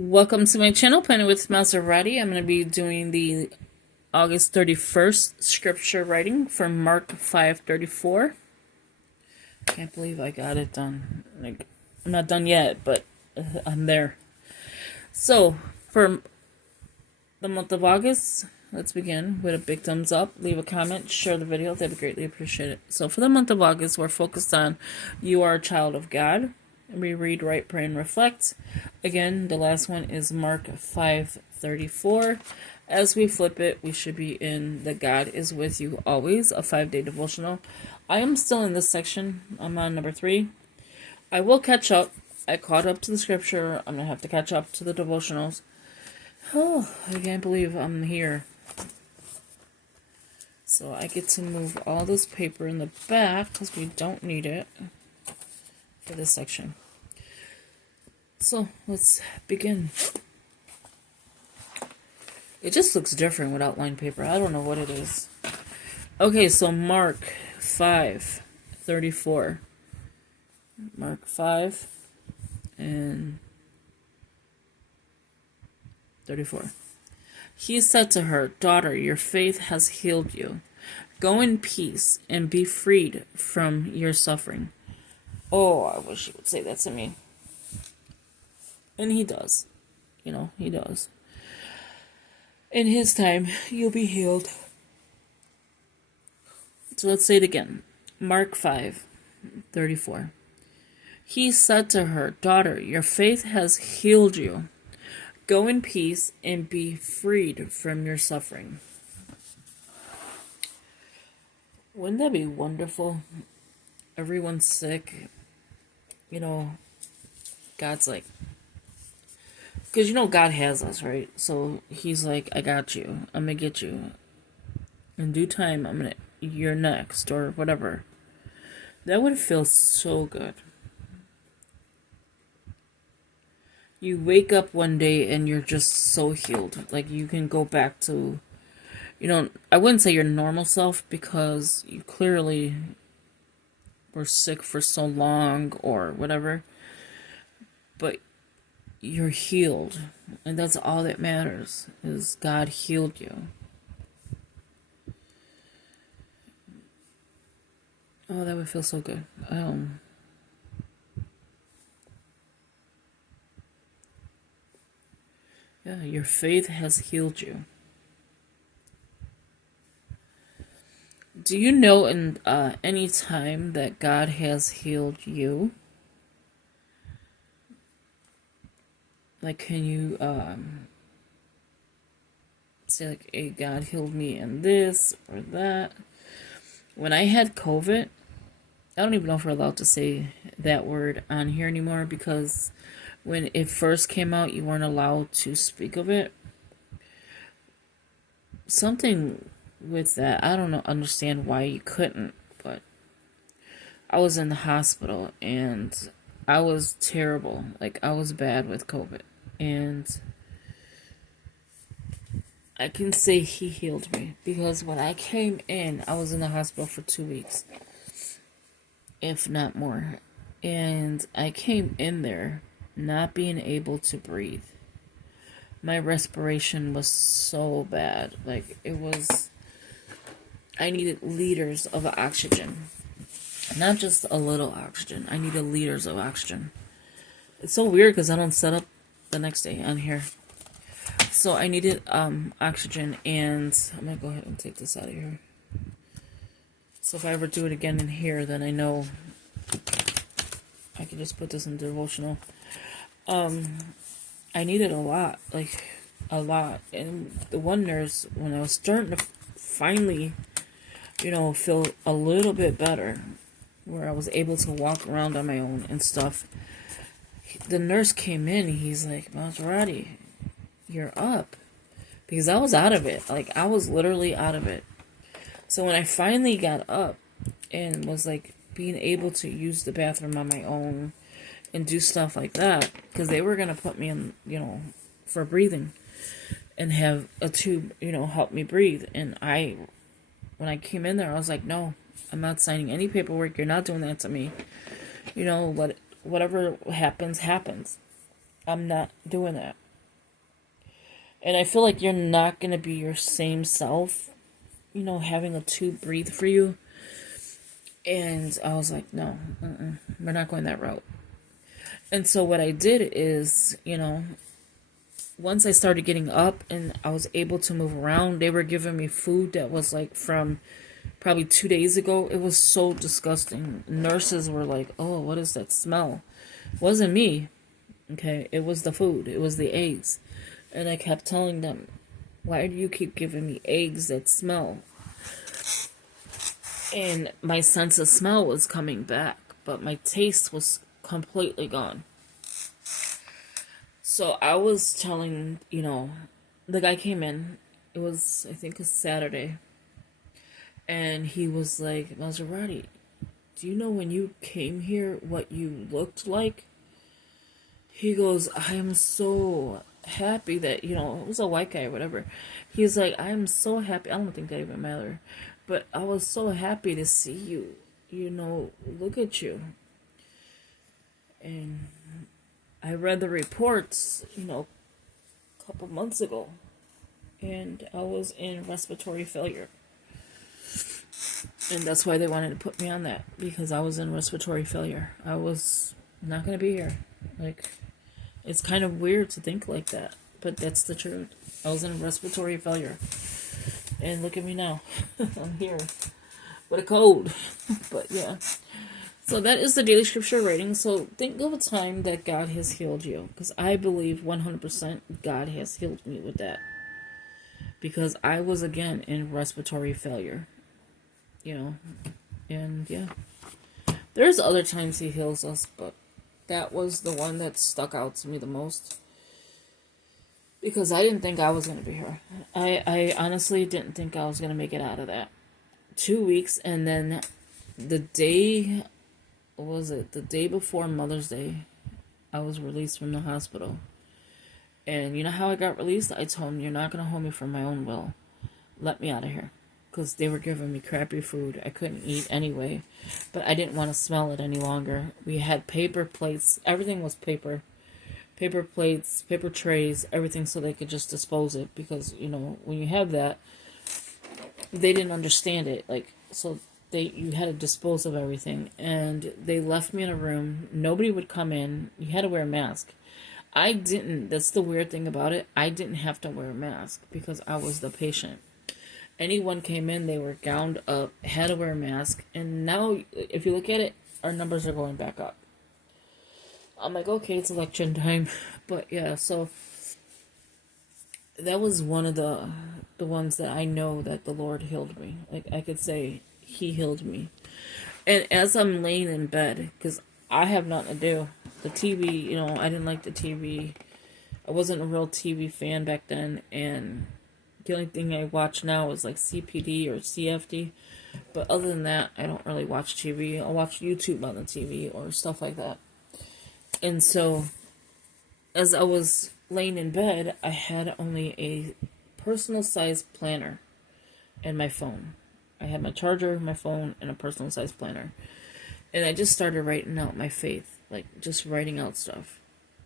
Welcome to my channel, Planning with Maserati. I'm going to be doing the August 31st scripture writing from Mark 5:34. Can't believe I got it done. I'm not done yet, but I'm there. So, for the month of August, let's begin with a big thumbs up. Leave a comment, share the video. That'd be greatly appreciated. So, for the month of August, we're focused on you are a child of God. And we read, write, pray, and reflect. Again, the last one is Mark 5:34. As we flip it, we should be in the God is with you always, a 5-day devotional. I am still in this section. I'm on number 3. I will catch up. I caught up to the scripture. I'm going to have to catch up to the devotionals. Oh, I can't believe I'm here. So I get to move all this paper in the back because we don't need it for this section. So let's begin. It just looks different with outline paper. I don't know what it is. Okay, so Mark 5:34. Mark 5 and 34. He said to her, "Daughter, your faith has healed you. Go in peace and be freed from your suffering." Oh, I wish he would say that to me. And he does. He does. In his time, you'll be healed. So let's say it again. Mark 5:34. He said to her, "Daughter, your faith has healed you. Go in peace and be freed from your suffering." Wouldn't that be wonderful? Everyone's sick. God's like, because God has us, right? So he's like, I got you. I'm going to get you. In due time, you're next, or whatever. That would feel so good. You wake up one day and you're just so healed. Like you can go back to, I wouldn't say your normal self because you clearly were sick for so long or whatever. But you're healed. And that's all that matters, is God healed you. Oh, that would feel so good. Yeah, your faith has healed you. Do you know in any time that God has healed you? Like, can you say, like, hey, God healed me in this or that? When I had COVID, I don't even know if we're allowed to say that word on here anymore, because when it first came out, you weren't allowed to speak of it. Something with that, I don't understand why you couldn't, but I was in the hospital and I was terrible. Like, I was bad with COVID. And I can say he healed me, because when I came in, I was in the hospital for 2 weeks, if not more. And I came in there not being able to breathe. My respiration was so bad. Like, I needed liters of oxygen. Not just a little oxygen. I needed liters of oxygen. It's so weird because I don't set up the next day on here. So I needed oxygen, and I'm going to go ahead and take this out of here. So if I ever do it again in here, then I know I can just put this in Devotional. I needed a lot, like a lot. And the one nurse, when I was starting to finally, feel a little bit better, where I was able to walk around on my own and stuff, the nurse came in, he's like, "Maserati, you're up." Because I was out of it. Like, I was literally out of it. So when I finally got up and was like being able to use the bathroom on my own and do stuff like that, because they were going to put me in, for breathing and have a tube, help me breathe. And when I came in there, I was like, no, I'm not signing any paperwork. You're not doing that to me. Whatever happens, happens. I'm not doing that. And I feel like you're not going to be your same self, you know, having a tube breathe for you. And I was like, no, we're not going that route. And so what I did is, you know, once I started getting up and I was able to move around, they were giving me food that was like from probably 2 days ago. It was so disgusting. Nurses were like, oh, what is that smell? It wasn't me. Okay, it was the food. It was the eggs. And I kept telling them, why do you keep giving me eggs that smell? And my sense of smell was coming back, but my taste was completely gone. So I was telling, you know, the guy came in. It was, I think, a Saturday. And he was like, Maserati, do you know when you came here what you looked like? He goes, I am so happy that, you know, it was a white guy or whatever. He's like, I am so happy. I don't think that even matter. But I was so happy to see you. You know, look at you. And I read the reports, you know, a couple months ago. And I was in respiratory failure. And that's why they wanted to put me on that. Because I was in respiratory failure. I was not going to be here. Like, it's kind of weird to think like that. But that's the truth. I was in respiratory failure. And look at me now. I'm here with a cold. But yeah. So that is the daily scripture reading. So think of a time that God has healed you. Because I believe 100% God has healed me with that. Because I was again in respiratory failure. You know. And yeah. There's other times he heals us. But that was the one that stuck out to me the most. Because I didn't think I was going to be here. I honestly didn't think I was going to make it out of that. 2 weeks, and then the day, what was it? The day before Mother's Day, I was released from the hospital. And you know how I got released? I told them, you're not going to hold me for my own will. Let me out of here. Because they were giving me crappy food. I couldn't eat anyway. But I didn't want to smell it any longer. We had paper plates. Everything was paper. Paper plates, paper trays, everything so they could just dispose it. Because, you know, when you have that, they didn't understand it. Like, so you had to dispose of everything. And they left me in a room. Nobody would come in. You had to wear a mask. I didn't. That's the weird thing about it. I didn't have to wear a mask because I was the patient. Anyone came in, they were gowned up, had to wear a mask. And now, if you look at it, our numbers are going back up. I'm like, okay, it's election time. But yeah, so that was one of the ones that I know that the Lord healed me. Like, I could say he healed me. And as I'm laying in bed, because I have nothing to do. The TV, you know, I didn't like the TV. I wasn't a real TV fan back then. And the only thing I watch now is like CPD or CFD. But other than that, I don't really watch TV. I'll watch YouTube on the TV or stuff like that. And so, as I was laying in bed, I had only a personal-sized planner and my phone. I had my charger, my phone, and a personal-sized planner. And I just started writing out my faith. Like, just writing out stuff.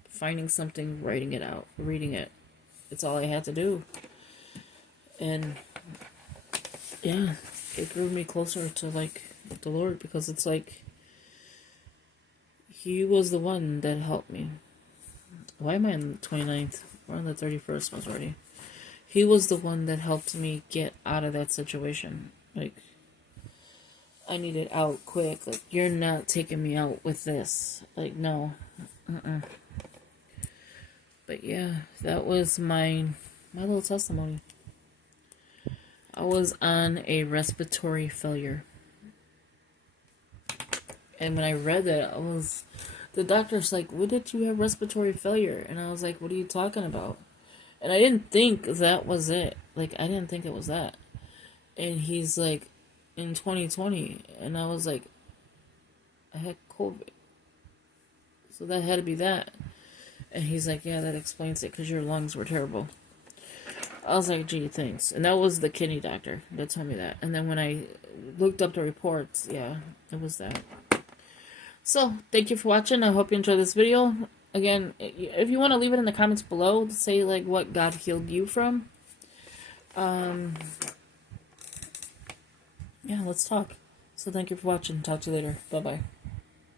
Finding something, writing it out, reading it. It's all I had to do. And, yeah, it grew me closer to, like, the Lord. Because it's like, he was the one that helped me. Why am I on the 29th? We're on the 31st already. He was the one that helped me get out of that situation. Like, I needed out quick. Like, you're not taking me out with this. Like, no. But yeah, that was my little testimony. I was on a respiratory failure. And when I read that, the doctor's like, when did you have respiratory failure? And I was like, what are you talking about? And I didn't think that was it. Like, I didn't think it was that. And he's like, in 2020. And I was like, I had COVID. So that had to be that. And he's like, yeah, that explains it because your lungs were terrible. I was like, gee, thanks. And that was the kidney doctor that told me that. And then when I looked up the reports, yeah, it was that. So, thank you for watching. I hope you enjoyed this video. again, if you want to leave it in the comments below, say like what God healed you from. Yeah, let's talk. So thank you for watching. Talk to you later. Bye-bye.